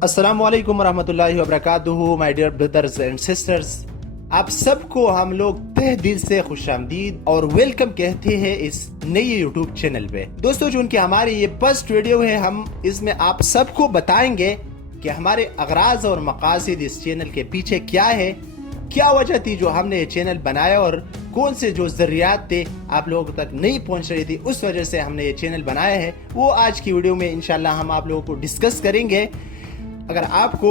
अस्सलाम वालेकुम वरहमतुल्लाहि वबरकातुहू my dear brothers and sisters, आप सबको हम लोग तहे दिल से खुशामदीद और वेलकम कहते हैं इस नए यूट्यूब चैनल पे। दोस्तों, जो उनकी हमारी ये फर्स्ट वीडियो है, हम इसमें आप सबको बताएंगे कि हमारे अगराज और मकासद इस चैनल के पीछे क्या है, क्या वजह थी जो हमने ये चैनल बनाया और कौन से जो जरियात थे आप लोगों तक नहीं पहुंच रही थी, उस वजह से हमने ये चैनल बनाया है। वो आज की वीडियो में इंशाल्लाह हम आप लोगों को डिस्कस करेंगे। अगर आपको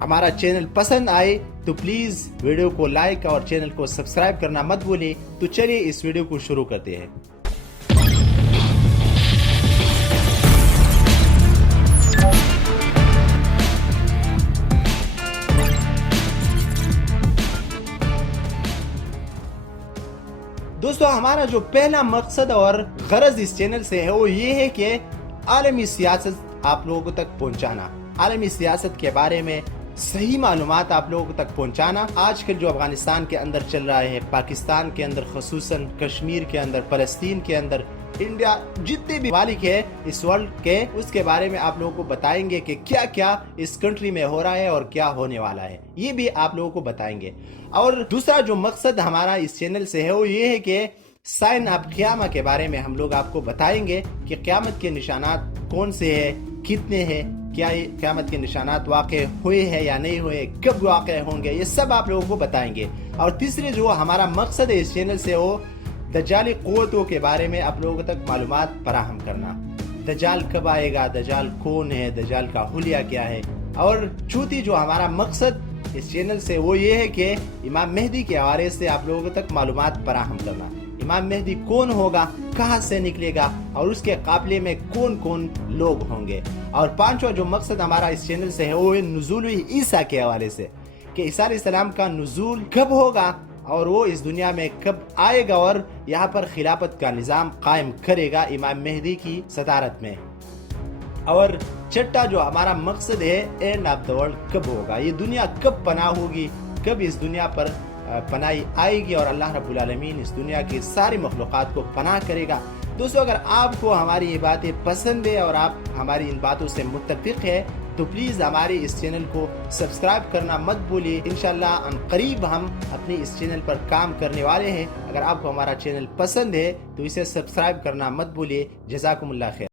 हमारा चैनल पसंद आए तो प्लीज़ वीडियो को लाइक और चैनल को सब्सक्राइब करना मत भूलिए। तो चलिए इस वीडियो को शुरू करते हैं। दोस्तों, हमारा जो पहला मकसद और गरज इस चैनल से है वो ये है कि आलमी सियासत आप लोगों तक पहुंचाना, आलमी सियासत के बारे में सही मालूमात आप लोगों तक पहुंचाना। आजकल जो अफगानिस्तान के अंदर चल रहा है, पाकिस्तान के अंदर, खसूसन कश्मीर के अंदर, फलस्तीन के अंदर, इंडिया, जितने भी मालिक है इस वर्ल्ड के, उसके बारे में आप लोगों को बताएंगे कि क्या क्या इस कंट्री में हो रहा है और क्या होने वाला है, ये भी आप लोगों को बताएंगे। और दूसरा जो मकसद हमारा इस चैनल से है वो ये है कि साइन ऑफ क़यामत के बारे में हम लोग आपको बताएंगे कि क़यामत के निशानात कौन से है, कितने हैं, क्या ये क़यामत के निशानात वाक़े हुए हैं या नहीं हुए, कब वाक़े होंगे, ये सब आप लोगों को बताएंगे। और तीसरे जो हमारा मकसद है इस चैनल से वो दज्जाली क़ुव्वतों के बारे में आप लोगों तक मालूमात फराहम करना। दज्जाल कब आएगा, दज्जाल कौन है, दज्जाल का हुलिया क्या है। और चौथी जो हमारा मकसद इस चैनल से वो ये है कि इमाम मेहदी के हवाले से आप लोगों तक मालूमात फराहम करना। इमाम मेहदी कौन होगा, कहाँ से निकलेगा और उसके काबिले में कौन कौन लोग होंगे। और पांचवा जो मकसद हमारा इस चैनल से है वो है नुज़ूल ईसा के हवाले से, कि ईसा अलैहिस्सलाम का नुज़ूल कब होगा और वो इस दुनिया में कब आएगा और यहाँ पर खिलाफत का निज़ाम कायम करेगा इमाम मेहदी की सदारत में। और छठा जो हमारा मकसद है एंड ऑफ द वर्ल्ड कब होगा, ये दुनिया कब पनाह होगी, कब इस दुनिया पर पनाही आएगी और अल्लाह रब्बुल आलमीन इस दुनिया की सारी मखलूक़ात को पनाह करेगा। दोस्तों, अगर आपको हमारी ये बातें पसंद है और आप हमारी इन बातों से मुत्तफ़िक़ है तो प्लीज़ हमारे इस चैनल को सब्सक्राइब करना मत भूलिए। इंशाल्लाह अनक़रीब हम अपनी इस चैनल पर काम करने वाले हैं। अगर आपको हमारा चैनल पसंद है तो इसे सब्सक्राइब करना मत भूलिए। जज़ाकुमुल्लाह खैर।